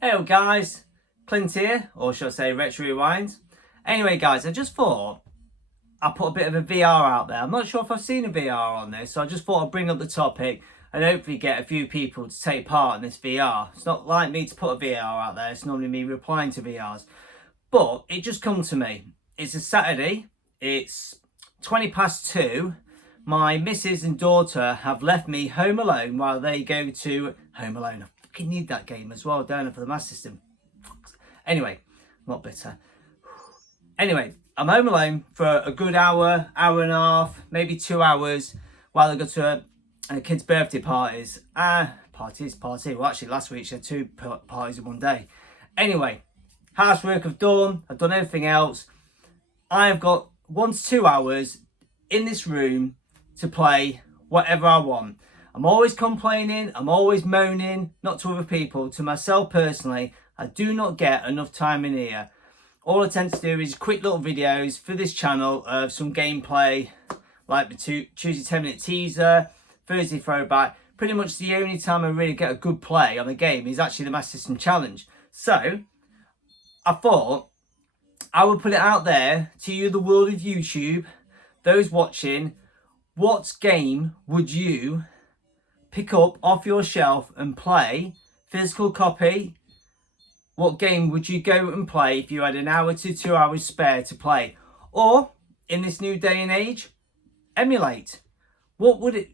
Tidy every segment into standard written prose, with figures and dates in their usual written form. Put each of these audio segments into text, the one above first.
Hello guys, Clint here, or should I say RetroRewind. Anyway guys, I just thought I'd put a bit of a VR out there. I'm not sure if I've seen a VR on this, so I just thought I'd bring up the topic and hopefully get a few people to take part in this VR. It's not like me to put a VR out there, it's normally me replying to VRs. But it just come to me. It's a Saturday, it's 2:20. My missus and daughter have left me home alone while they go to Home Alone. I fucking need that game as well, don't I, for the Master System. Anyway, not bitter. Anyway, I'm home alone for a good hour, hour and a half, maybe 2 hours while I go to a kid's birthday parties. Party. Well, actually, last week she had 2 parties in one day. Anyway, housework I've done everything else. I've got 1 to 2 hours in this room to play whatever I want. I'm always complaining, I'm always moaning, not to other people, to myself personally. I do not get enough time in here. All I tend to do is quick little videos for this channel of some gameplay, like the Tuesday 10-minute teaser, Thursday throwback. Pretty much the only time I really get a good play on a game is actually the Master System Challenge. So, I thought I would put it out there to you, the world of YouTube, those watching. What game would you pick up off your shelf and play? Physical copy. What game would you go and play if you had an hour to 2 hours spare to play? Or, in this new day and age, emulate. What would it,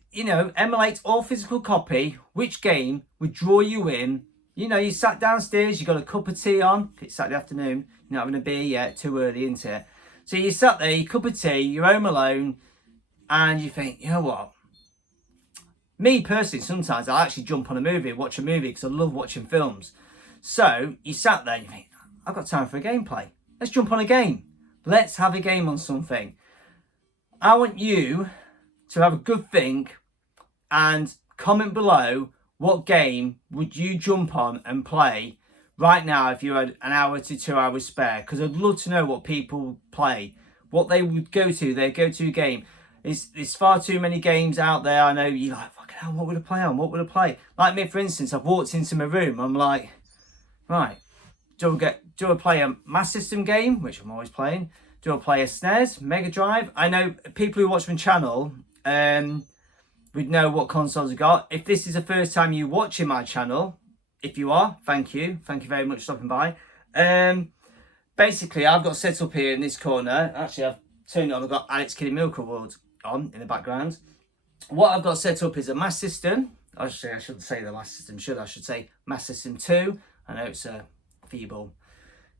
emulate or physical copy? Which game would draw you in? You sat downstairs, you got a cup of tea on. If it's Saturday afternoon, you're not having a beer yet, too early, isn't it? So you sat there, your cup of tea, you're home alone, and you think, you know what? Me personally, sometimes I'll actually jump on a movie, watch a movie, because I love watching films. So you sat there and you think, I've got time for a gameplay. Let's jump on a game. Let's have a game on something. I want you to have a good think and comment below what game would you jump on and play right now if you had an hour to 2 hours spare. Because I'd love to know what people play, what they would go to, their go-to game. There's far too many games out there. I know you're like, fucking hell, what would I play on? What would I play? Like me, for instance, I've walked into my room. I'm like, right, do I play a Master System game, which I'm always playing? Do I play a SNES, Mega Drive? I know people who watch my channel would know what consoles I got. If this is the first time you watching my channel, if you are, thank you. Thank you very much for stopping by. Basically, I've got set up here in this corner. Actually, I've turned it on. I've got Alex Kidding Miracle World on in the background. What I've got set up is a Master System. Actually, I shouldn't say the Master System, should I? I should say Master System 2. I know it's a feeble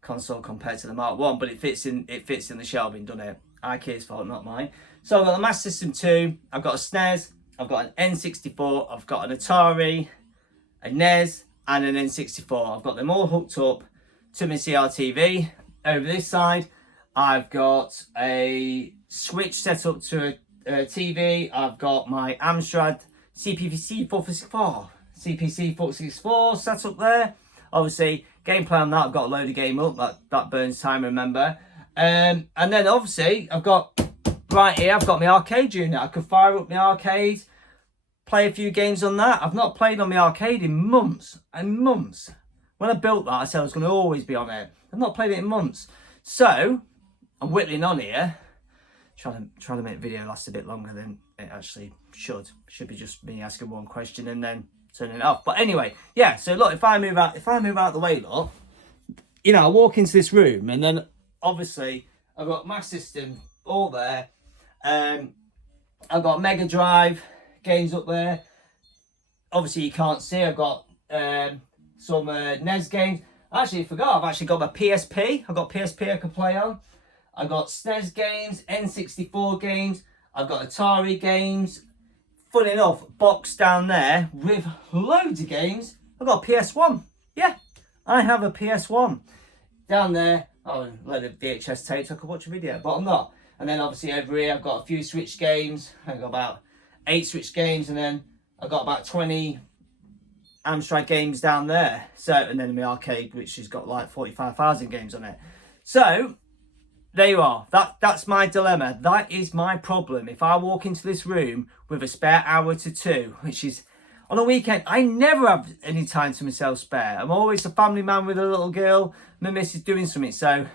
console compared to the Mark 1, but it fits in the shelving, doesn't it? IKEA's fault, not mine. So I've got the Master System 2, I've got a SNES, I've got an N64, I've got an Atari, a NES, and an N64. I've got them all hooked up to my CRTV. Over this side, I've got a switch set up to a TV. I've got my Amstrad CPC 464 set up there. Obviously, gameplay on that, I've got a load of game up. That burns time, remember. And then obviously, I've got, right here, I've got my arcade unit. I could fire up my arcade, play a few games on that. I've not played on my arcade in months and months. When I built that, I said I was going to always be on it. I've not played it in months. So, I'm whittling on here, trying to make the video last a bit longer than it actually should. Should be just me asking one question and then turning it off. But anyway, yeah. So look, if I move out the way, look, I walk into this room and then obviously I've got my system all there. I've got Mega Drive games up there. Obviously you can't see. I've got some NES games. Actually, I forgot. I've actually got my PSP. I've got PSP I can play on. I've got SNES games, N64 games. I've got Atari games. Funny enough, box down there with loads of games. I've got a PS1. Yeah, I have a PS1. Down there, oh, a load of VHS tapes. I could watch a video, but I'm not. And then obviously over here, I've got a few Switch games. I've got about 8 Switch games, and then I've got about 20 Amstrad games down there. So, and then my arcade, which has got like 45,000 games on it. So, there you are. That's my dilemma. That is my problem. If I walk into this room with a spare hour to two, which is on a weekend, I never have any time to myself spare. I'm always a family man with a little girl. My missus doing something. So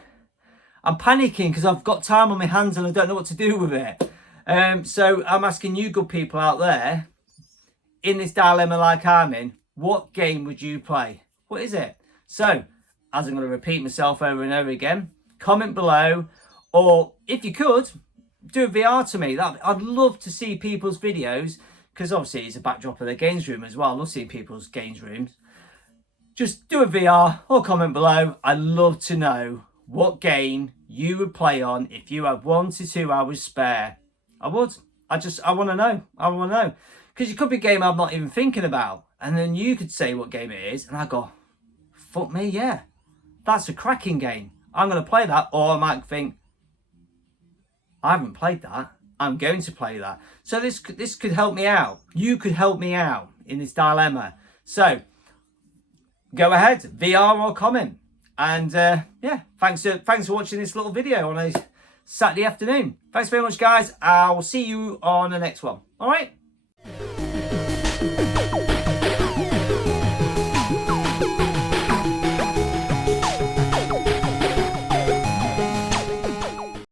I'm panicking because I've got time on my hands and I don't know what to do with it. So I'm asking you good people out there, in this dilemma like I'm in, what game would you play? What is it? So, as I'm going to repeat myself over and over again, comment below, or if you could, do a VR to me. I'd love to see people's videos, because obviously it's a backdrop of the games room as well. I love seeing people's games rooms. Just do a VR or comment below. I'd love to know what game you would play on if you had 1 to 2 hours spare. I would. I want to know. I want to know. Because it could be a game I'm not even thinking about. And then you could say what game it is. And I go, fuck me, yeah. That's a cracking game. I'm going to play that. Or I might think, I haven't played that. I'm going to play that. So this could help me out. You could help me out in this dilemma. So, go ahead. VR or comment. And yeah, thanks for watching this little video on a Saturday afternoon. Thanks very much, guys. I will see you on the next one. All right.